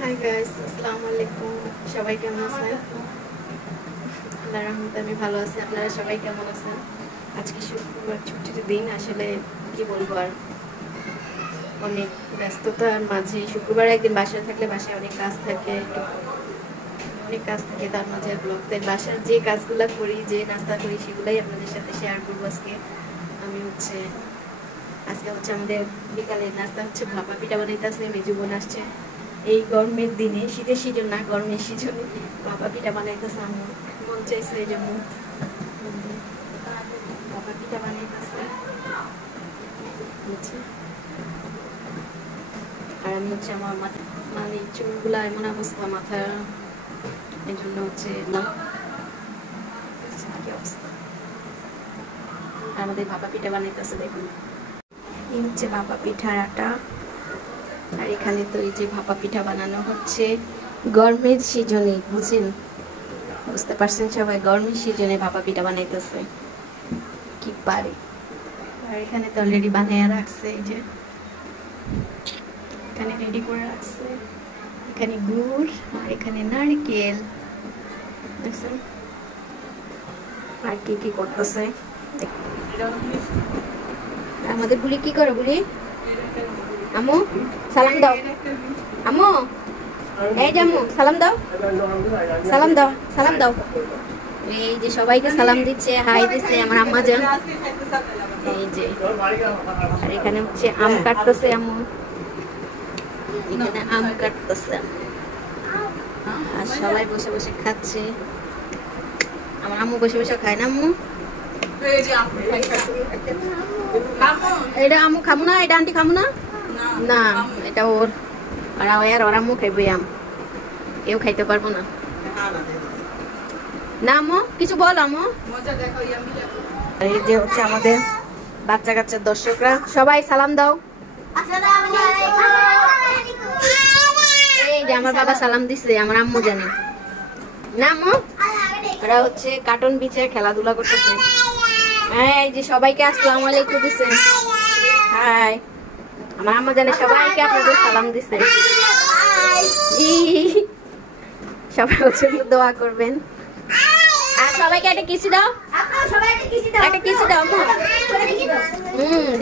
Hi guys, আসসালামু আলাইকুম। সবাই কেমন আছেন? আল্লাহর রহমতে আমি ভালো আছি। আপনারা সবাই কেমন আছেন? আজকে শুক্রবার, ছুটির দিন। আসলে কি বলবো আর, অনেক ব্যস্ততার মাঝে শুক্রবার একদিন বাসায় থাকলে বাসায় অনেক কাজ থাকে, তার মাঝে ব্লগদের বাসার যে কাজগুলো করি, যে নাস্তা করি, সেগুলাই আপনাদের সাথে শেয়ার করবো আজকে। আজকে হচ্ছে আমাদের বিকালের নাস্তা হচ্ছে ভাপা পিঠা বানাইতেছে, মেজু বোন আসছে। এই গরমের দিনে, শীতের সিজন না, গরমের সিজনে ভাপা পিঠা বানাইতেছে। আমার মন চাইছে এই জন্য ভাপা পিঠা বানাইতেছে। আর আমি হচ্ছে আমার মাথা, মানে চুলগুলা এমন অবস্থা মাথা, এই জন্য হচ্ছে কি অবস্থা। আর আমাদের ভাপা পিঠা বানাইতেছে, দেখুন এই হচ্ছে ভাপা পিঠার আটা। আর এখানে তো এই যে ভাপা পিঠা বানানো হচ্ছে গরমের সিজনে, বুঝতে পারছেন সবাই, গরমের সিজনে ভাপা পিঠা বানাইতেছে কি পারে। আর এখানে তো অলরেডি বানিয়ে রাখছে, এই যে এখানে রেডি করে রাখছে, এখানে গুড় আর এখানে নারকেল, দেখছেন। আর কি কি করতেছে আমাদের বুড়ি, কি করে বুড়ি? আমু সালাম দাও, আমু এই যে আমু সালাম দাও, সালাম দাও, সালাম দাও। এই যে সবাইকে সালাম দিচ্ছে, হাই দিচ্ছে আমার আম্মা জান। এই যে আর এখানে হচ্ছে আম কাটতেছে আম্মু, এখানে আম কাটতেছে আর সবাই বসে বসে খাচ্ছে। আমার আম্মু বসে বসে খায় না আম্মু? এটা আম্মু খাবো না, এটা আন্টি খাবো না, না এটা ওর। আর ওর আম্মু খাইবে আম, কেউ খাইতে পারবো না। না আম্মু কিছু বল আম্মু। এই যে হচ্ছে আমাদের বাচ্চা কাচ্চার দর্শকরা, সবাই সালাম দাও। এই যে আমার বাবা সালাম দিছে, আমার আম্মু জানে না আম্মু। ওরা হচ্ছে কার্টুন বিছে খেলাধুলা করতেছে। এই যে সবাইকে আসসালামু আলাইকুম দিছে, হাই। আমার আম্মা জানে সবাইকে আপনাদের সালাম দিছে। সবাই হচ্ছে দোয়া করবেন আর সবাইকে একটা কিসি দাও, একটা কিসি দাও।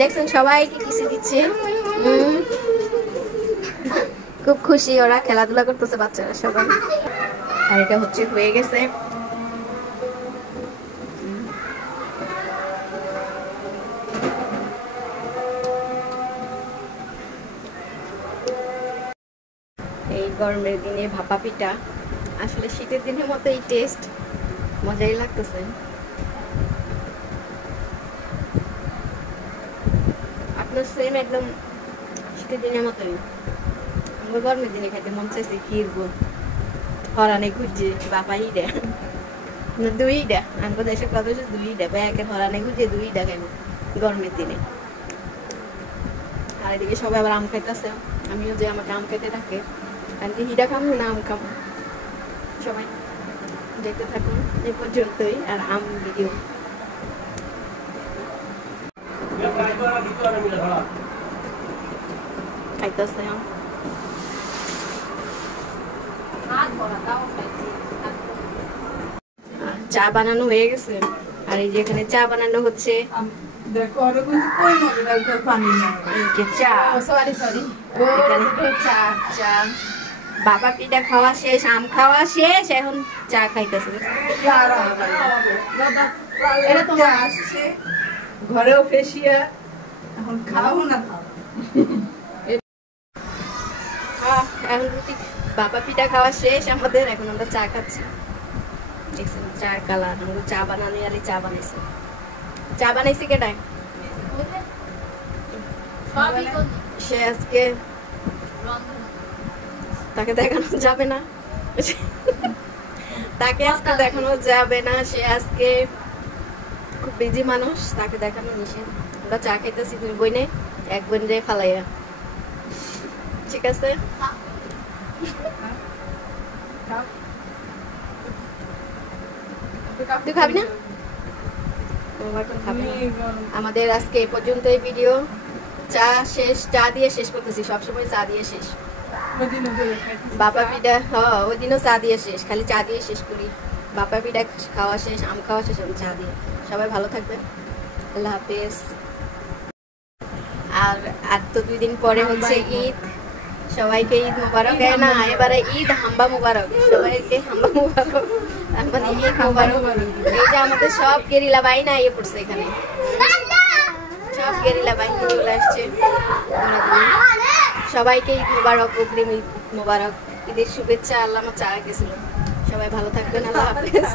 দেখছেন সবাইকে কিসি দিচ্ছে, খুব খুশি ওরা, খেলাধুলা করতেছে বাচ্চারা সবাই। আর এটা হচ্ছে হয়ে গেছে। এই গরমের দিনে ভাপা পিঠা, আসলে শীতের দিনের মতো এই টেস্ট, মজাই লাগতেছে। আপনার সেম একদম শীতের দিনের মতোই। আমার গরমের দিনে খাইতে মন চাইছে ক্ষীরবো, হরানে খুঁজছে বাপাই দে দুইটা, আমি কোথায় এসে কত দুইটা ব্যাগে হরানে খুঁজছে, দুইটা খাইবো গরমের দিনে। আর এদিকে সবাই আবার আম খাইতেছে, আমিও যে আমাকে আম খাইতে থাকে, আমি হিডা খাবো না আম খাবো। সবাই দেখতে থাকুন এ পর্যন্তই। আর আম ভিডিও খাইতেছে আম। চা বানানো হয়ে গেছে, আর এই যে এখানে চা বানানো হচ্ছে। বাবা পিঠা খাওয়া শেষ, আম খাওয়া শেষ, এখন চা খাইতেছে। ঘরেও ফেসিয়া এখন খাও না, এখন বাবা পিঠা খাওয়া শেষ আমাদের, এখন আমরা চা খাচ্ছি। দেখছেন চার কালার, আমরা চা বানানো আর চা বানাইছি। চা বানাইছি কেটাই? সে আজকে তাকে দেখানো যাবে না, তাকে আজকে দেখানো যাবে না, সে আজকে খুব বিজি মানুষ, তাকে দেখানো নিষেধ। আমরা চা খাইতেছি দুই বোনে, এক বোন রে ফালাইয়া, ঠিক আছে? তুই খাবি না? আমাদের আজকে এই পর্যন্ত এই ভিডিও। চা শেষ, চা দিয়ে শেষ করতেছি, সবসময় চা দিয়ে শেষ। বাবা পিঠা ওই দিনও চা দিয়ে শেষ, খালি চা দিয়ে শেষ করি। বাবা পিঠা খাওয়া শেষ, আম খাওয়া শেষ, আমি চা দিয়ে। সবাই ভালো থাকবেন, আল্লাহ হাফেজ। আর আর তো 2 দিন পরে হচ্ছে ঈদ, সবাইকে ঈদ মুবারক। না এবারে ঈদ হাম্বা মুবারক, সবাইকে হাম্বা মুবারক, মানে ঈদ মুবারক। এই যে আমাদের সব গেরিলা বাইনা এ পড়ছে এখানে, সব গেরিলা বাইনা চলে আসছে। সবাইকে ঈদ মুবারক, অগ্রিম ঈদ মুবারক, ঈদের শুভেচ্ছা। আল্লাহ আমার চা গেছিল। সবাই ভালো থাকবেন, আল্লাহ হাফেজ।